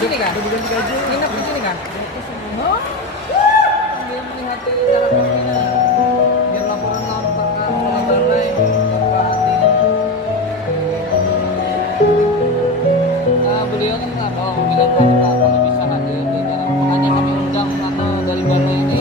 sini kan? Udah ganti baju. Nginep di sini kan? Oh. Dia melihat cara kakinya. Biar laporan lampak kan, soal balai, perhatian. Nah, beliau kan nggak mau bilang kalau bisa nanti makanya kami undang dari balai ini.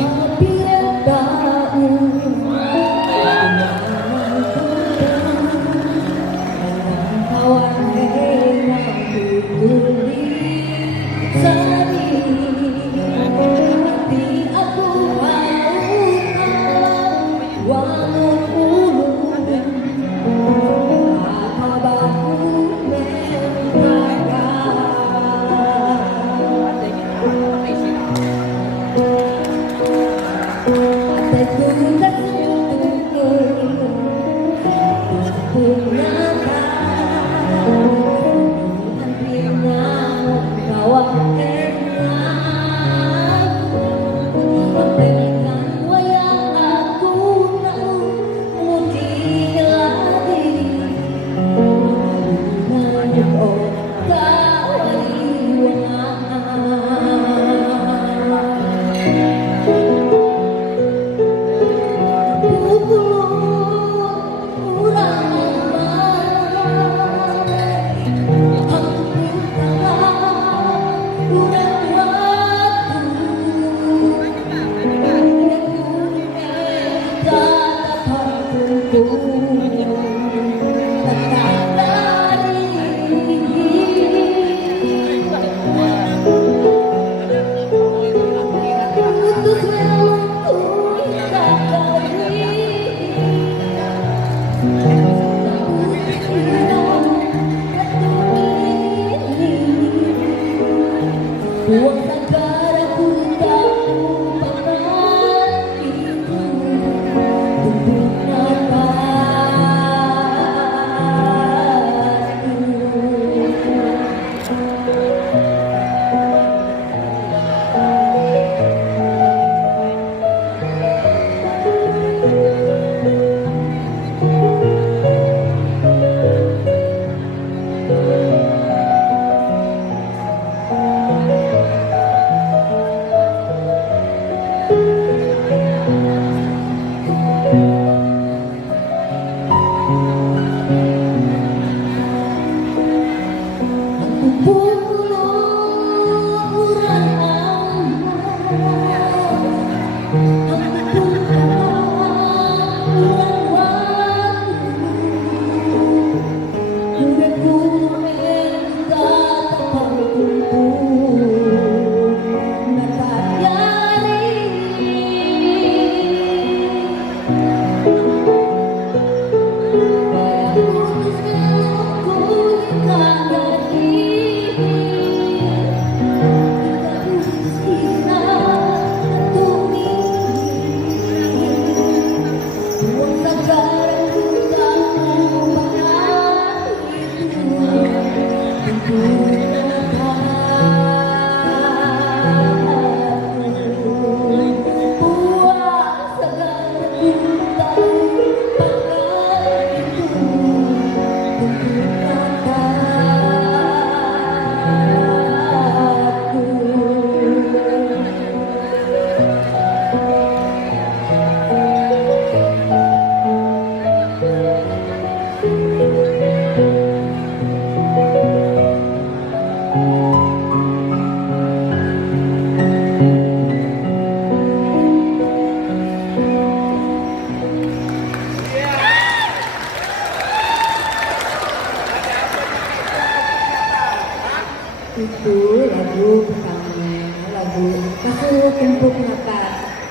Itu lagu pertama, lagu Kasur Tempuk Mata,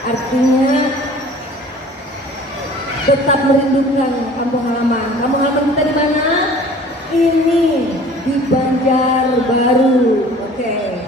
artinya tetap merindukan kampung halaman. Kampung halaman kita di mana? Ini di Banjarbaru. Oke.